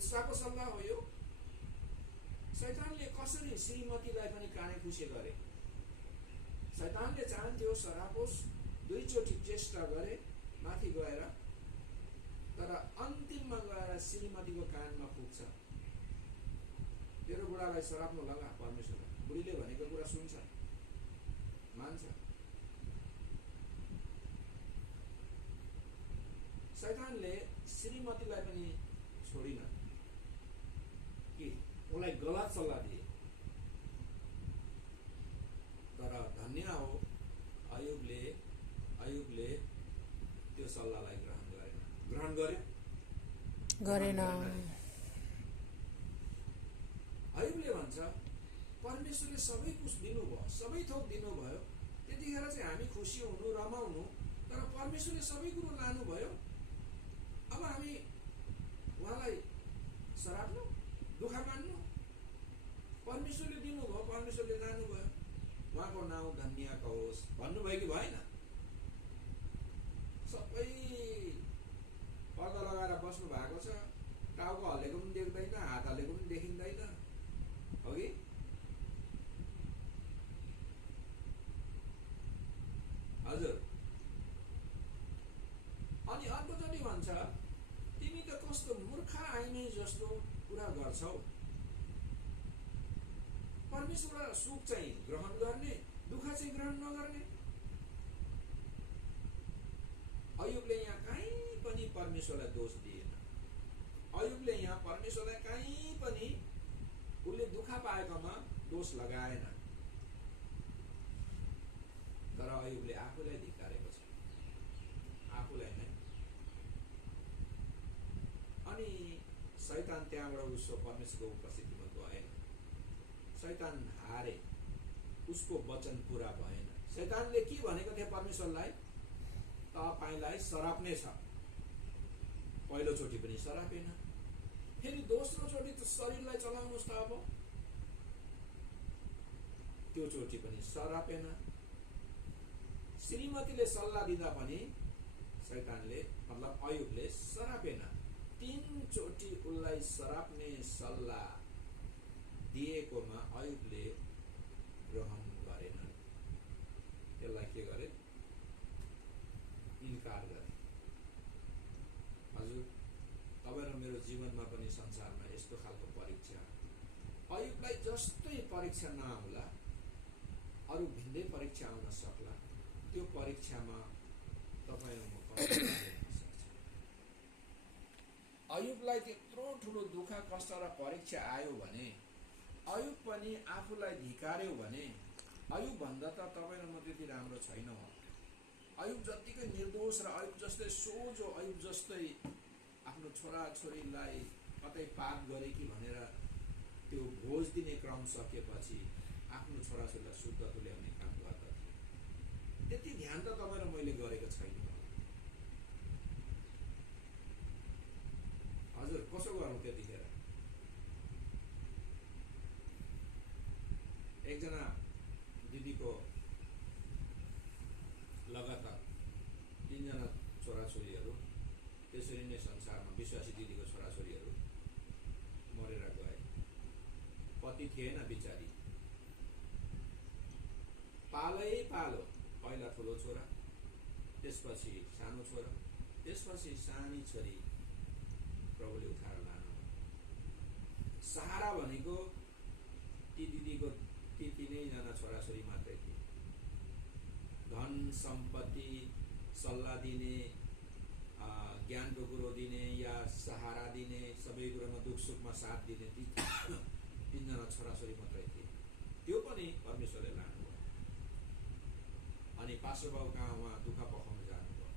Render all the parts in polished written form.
उत्साहको सल्लाह हो यो। शैतानले कसरी श्रीमतीलाई पनि काने खुसी गरे। शैतानले चाहन्थ्यो सरापोस, दुईचोटि चेष्टा गरे माथि गएर, तर अन्तिममा गएर श्रीमतीको कानमा पुग्छ। तेरो बुढालाई सराप्नु लगा परमेश्वरलाई, बुढीले भनेको कुरा सुन्छ, मान्छ। शैतानले श्रीमतीलाई पनि छोडिन कि उनलाई गलत सल्लाह दिए। तर धन्य हो अयुबले त्यो सल्लाहलाई ग्रहण गरेन। अयुबले भन्छ परमेश्वरले सबै कुछ दिनुभयो, सबै थोक दिनुभयो, त्यतिखेर चाहिँ हामी खुसी हुनु रमाउनु, तर परमेश्वरले सबै कुरो लानुभयो। अब हामी उहाँलाई सराप्नु, दुःख मान्नु? परमेश्वरले दिनुभयो, परमेश्वरले लानुभयो, उहाँको नाउँ धन्यका होस् भन्नुभयो कि भएन? सबै पर्दा लगाएर बस्नु भएको छ, टाउको हल्लेको पनि देख्दैन, हात हल्लेको पनि देखिँदैन, हो कि? हजुर। अनि अर्कोचोटि भन्छ तिमी त कस्तो मूर्ख आइमै जस्तो कुरा गर्छौ। परमेश्वरबाट सुख चाहिँ ग्रहण गर्ने, दुःख चाहिँ ग्रहण नगर्ने। अयुबले यहाँ कहीँ पनि परमेश्वरलाई दोष दिएन। अयुबले यहाँ परमेश्वरलाई कहीँ पनि उसले दुःख पाएकोमा दोष लगाएन। तर अयुबले आफूलाई धिक्कारेको छ, आफूलाई नै। अनि शैतान त्यहाँबाट उसको परमेश्वरको उपस्थितिमा गएन। शैतान हारे, उसको वचन पूरा भएन। शैतानले के भनेको थियो परमेश्वरलाई? तपाईलाई सराप्ने छ। पहिलोचोटि पनि सरापेन, फेरि दोस्रो चोटि त शरीरलाई चलाउनुहोस् त। अब त्यो चोटि पनि सरापेन। श्रीमतीले सल्लाह दिँदा पनि शैतानले मतलब अयुबले सरापेन। 3 चोटि उसलाई सराप्ने सल्लाह दिएकोमा अयुबले ग्रहण गरेन। यसलाई के गरे? इन्कार गरे। हजुर, तपाईँ र मेरो जीवनमा पनि संसारमा यस्तो खालको परीक्षा, अयुबलाई जस्तै परीक्षा नआउला, अरू भिन्दै परीक्षा आउन सक्ला। त्यो परीक्षामा तपाईँ र म कसरी सक्छ? अयुबलाई त्यत्रो ठुलो दुःख कष्ट र परीक्षा आयो भने, अयुब पनि आफूलाई धिकार्यो भने, अयुब भन्दा त तपाईँ र म त्यति राम्रो छैन हो। अयुब जत्तिकै निर्दोष र अयुब जस्तै सोझो, अयुब जस्तै आफ्नो छोराछोरीलाई कतै पाप गरे कि भनेर त्यो भोज दिने क्रम सकेपछि आफ्नो छोराछोरीलाई शुद्ध तुल्याउने काम गर्दथे। त्यति ध्यान त तपाईँ र मैले गरेको छैन। हजुर, कसो गरौँ त्यतिखेर? एकजना दिदीको लगातार 3 जना छोराछोरीहरू, त्यसरी नै संसारमा विश्वासी दिदीको छोराछोरीहरू मरेर गए। पति थिएन बिचारी, पालो। पहिला ठुलो छोरा, त्यसपछि सानो छोरा, त्यसपछि सानी छोरी प्रभुले उठाएर लानु। सहारा भनेको ती दिदीको ती 3 जना छोराछोरी मात्रै थिए। धन सम्पत्ति, सल्लाह दिने, ज्ञानको कुरो दिने या सहारा दिने, सबै कुरामा दुख सुखमा साथ दिने ती 3 जना छोराछोरी मात्रै थिए। त्यो पनि परमेश्वरले लानुभयो। अनि पास्टर बाबु कहाँ उहाँ दुःख पखाउन जानुभयो।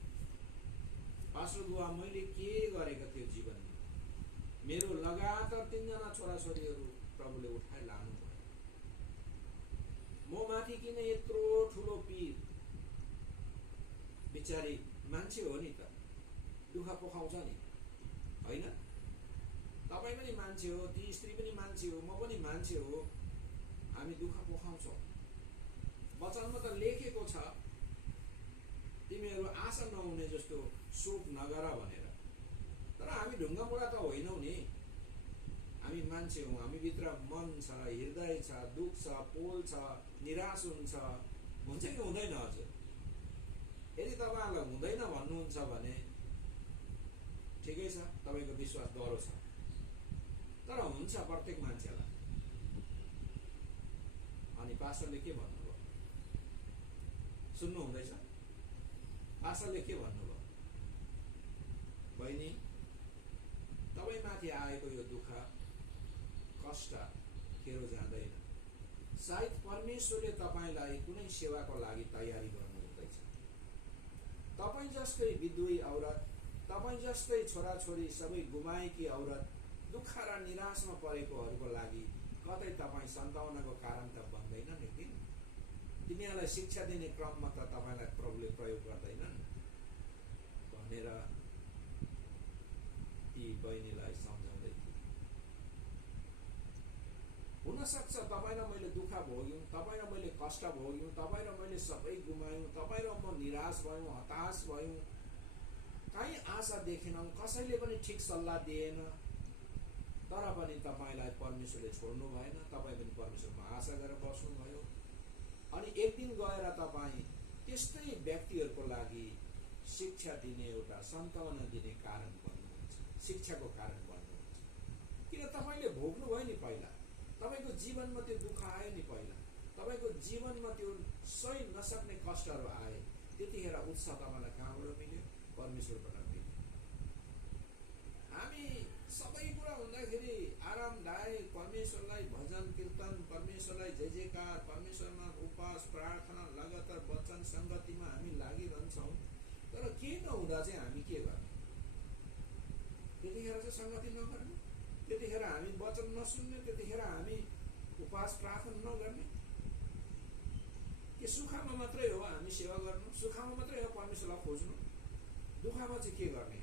पास्टर बुवा, मैले के गरेको थियो जीवनमा? मेरो लगातार 3 जना छोराछोरीहरू प्रभुले उठाइ लानुभयो। म माथि किन यत्रो ठुलो पीर? बिचारी मान्छे हो नि त, दुःख पोखाउँछ नि, होइन? तपाईँ पनि मान्छे हो, ती स्त्री पनि मान्छे हो, म पनि मान्छे हो, हामी दुःख पोखाउँछौँ। वचनमा त लेखेको छ तिमीहरू आशा नहुने जस्तो शोक नगर भनेर। तर हामी ढुङ्गा मुढा त होइनौ नि, हामी मान्छे हौँ, हामीभित्र मन छ, हृदय छ, दुख छ, पोल छ, निराश हुन्छ कि हुँदैन हजुर? यदि तपाईँहरूलाई हुँदैन भन्नुहुन्छ भने ठिकै छ, तपाईँको विश्वास डह्रो छ। तर हुन्छ प्रत्येक मान्छेलाई। अनि पास्टरले के भन्नुभयो? सुन्नु हुँदैछ? पास्टरले के भन्नुभयो? बहिनी, तपाईँमाथि आएको यो दुःख कष्ट खेरो जाँदैन। सायद परमेश्वरले तपाईँलाई कुनै सेवाको लागि तयारी गर्नु हुँदैछ। तपाईँ जस्तै विधुवी औरत, तपाईँ जस्तै छोराछोरी सबै गुमाएकी औरत, दुःख र निराशमा परेकोहरूको लागि कतै तपाईँ सन्ताउनको कारण त बन्दैन नि दिन। तिनीहरूलाई शिक्षा दिने क्रममा त तपाईँलाई प्रभुले प्रयोग गर्दैनन् भनेर ती बहिनीलाई सम्झाउँदै थिए। हुनसक्छ तपाईँ र मैले दुःख भोग्यौँ, तपाईँ र मैले कष्ट भोग्यौँ, तपाईँ र मैले सबै गुमायौँ, तपाईँ र म निराश भयौँ, हताश भयौँ, कहीँ आशा देखेनौँ, कसैले पनि ठिक सल्लाह दिएन। तर पनि तपाईँलाई परमेश्वरले छोड्नु भएन, तपाईँ पनि परमेश्वरमा आशा गरेर बस्नुभयो। अनि एक दिन गएर तपाईँ त्यस्तै व्यक्तिहरूको लागि शिक्षा दिने, एउटा सन्तावना दिने कारण बन्नुहुन्छ, शिक्षाको कारण बन्नुहुन्छ। किन तपाईँले भोग्नुभयो नि, पहिला तपाईँको जीवनमा त्यो दुःख आयो नि, पहिला तपाईँको जीवनमा त्यो सही नसक्ने कष्टहरू आए। त्यतिखेर उत्साह तपाईँलाई कहाँबाट मिल्यो? परमेश्वरबाट मिल्यो। हामी सबै कुरा हुँदाखेरि आरामदायक, परमेश्वरलाई भजन कीर्तन, परमेश्वरलाई जय जयकार, परमेश्वरमा उपवास प्रार्थना लगातार वचन सङ्गतिमा हामी लागिरहन्छौँ। तर के नहुँदा चाहिँ हामी के गर्ने? त्यतिखेर चाहिँ सङ्गति नगर्ने, त्यतिखेर हामी वचन नसुन्ने, त्यतिखेर हामी उपवास प्रार्थना नगर्ने। के सुखमा मात्रै हो हामी सेवा गर्नु? सुखमा मात्रै हो परमेश्वरलाई खोज्नु? दुःखमा चाहिँ के गर्ने?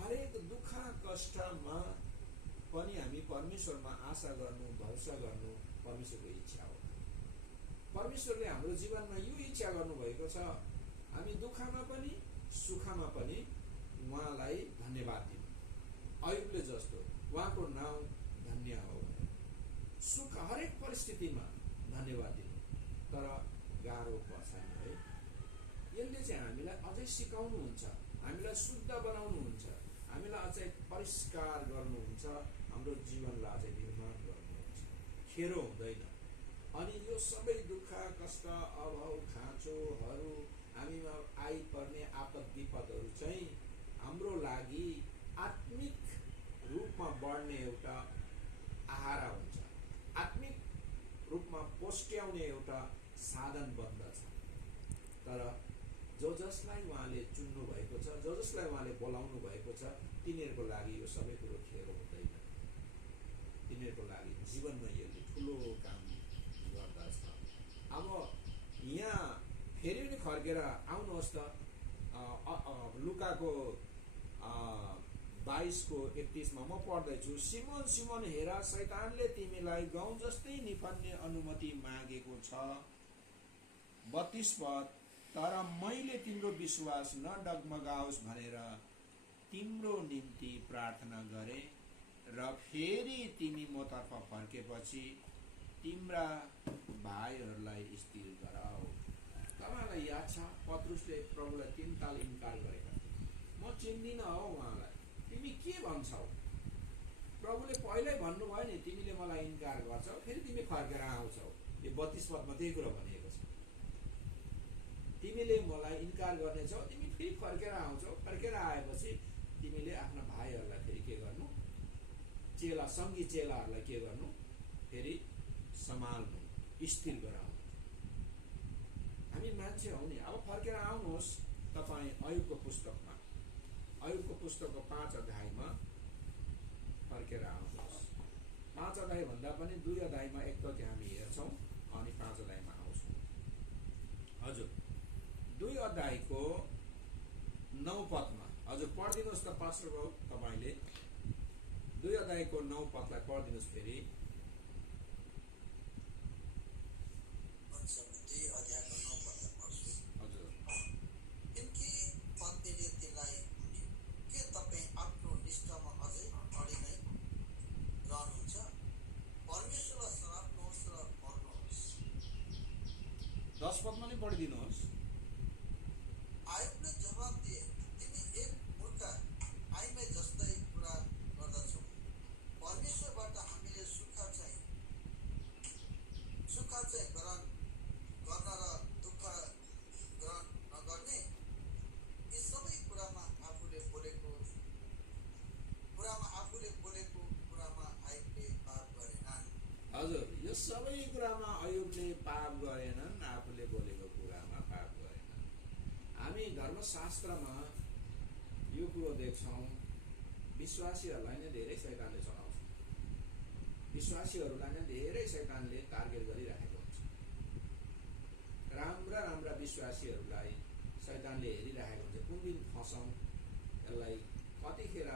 हरेक दुःख कष्टमा पनि हामी परमेश्वरमा आशा गर्नु, भरोसा गर्नु परमेश्वरको इच्छा हो। परमेश्वरले हाम्रो जीवनमा यो इच्छा गर्नुभएको छ, हामी दुःखमा पनि सुखमा पनि उहाँलाई धन्यवाद दिनु। अयुबले जस्तो उहाँको नाउँ धन्य हो। सुख हरेक परिस्थितिमा धन्यवाद दिनु। तर गाह्रो पर्छ है। यसले चाहिँ हामीलाई अझै सिकाउनुहुन्छ, हामीलाई शुद्ध बनाउनुहुन्छ, हामीलाई अझै परिष्कार गर्नुहुन्छ, हाम्रो जीवनलाई अझै निर्माण गर्नुहुन्छ। खेरो हुँदैन। अनि यो सबै दुःख कष्ट अभाव खाँचोहरू हामीमा आइपर्ने आपद विपदहरू चाहिँ हाम्रो लागि आत्मिक रूपमा बढ्ने एउटा आहारा हुन्छ, आत्मिक रूपमा पोष्ट्याउने एउटा साधन बन्दछ। तर जसलाई उहाँले चुन्नु भएको छ, जसलाई उहाँले बोलाउनु भएको छ, तिनीहरूको लागि यो सबै कुरो खेरो हुँदैन। तिनीहरूको लागि जीवनमा यसले ठुलो काम गर्दछ। अब यहाँ फेरि पनि फर्केर आउनुहोस् त, लुकाको 22:31 म पढ्दैछु। सिमोन सिमोन, हेर, शैतानले तिमीलाई गहुँ जस्तै निफान्ने अनुमति मागेको छ। 32 पद, तर मैले तिम्रो विश्वास नडगमगाओस् भनेर तिम्रो निम्ति प्रार्थना गरे र फेरि तिमी मतर्फ फर्केपछि तिम्रा भाइहरूलाई स्थिर गराऊ। तपाईँलाई याद छ पत्रुसले प्रभुलाई 3 ताल इन्कार गरेका थिए। म चिन्दिनँ हो उहाँलाई, तिमी के भन्छौ? प्रभुले पहिल्यै भन्नुभयो नि, तिमीले मलाई इन्कार गर्छौ, फेरि तिमी फर्केर आउँछौ। यो 32 पदमा त्यही कुरा भनिएको छ। तिमीले मलाई इन्कार गर्नेछौ, तिमी फेरि फर्केर आउँछौ। फर्केर आएपछि तिमीले आफ्ना भाइहरूलाई फेरि के गर्नु? चेला, सङ्गी चेलाहरूलाई के गर्नु? फेरि सम्हाल्नु, स्थिर गराउनु। हामी मान्छे हौ नि। अब फर्केर आउनुहोस् तपाईँ अयुबको पुस्तकमा, अयुबको पुस्तकको 5 अध्यायमा फर्केर आउनुहोस्। 5 अध्याय भन्दा पनि 2 अध्यायमा एकचोटि हामी हेर्छौँ अनि 5 अध्यायमा आउँछौँ। हजुर 2 अध्यायको 9 पदमा हजुर पढिदिनुहोस् त पास्टर बाबु, तपाईँले 2 अध्यायको 9 पदलाई पढिदिनुहोस् फेरि। दिनुहोस्। आयुबले जवाब दिए, तिमी एक मूर्ख आइमै जस्तै कुरा गर्दछौ। परमेश्वरबाट हामीले सुख चाहिँ ग्रहण गर्न र दुःख ग्रहण नगर्ने, यी सबै कुरामा आफूले बोलेको कुरामा आयुबले पाप गरेनन्। हजुर, यो सबै कुरामा अयुबले पाप गरेनन्, आफूले बोलेको कुरामा पाप गरेनन्। हामी धर्मशास्त्रमा यो कुरो देख्छौँ, विश्वासीहरूलाई नै धेरै शैतानले चलाउँछ। विश्वासीहरूलाई नै धेरै शैतानले टार्गेट गरिरहेको हुन्छ। राम्रा विश्वासीहरूलाई शैतानले हेरिरहेको हुन्छ, कुन दिन फसौँ, यसलाई कतिखेर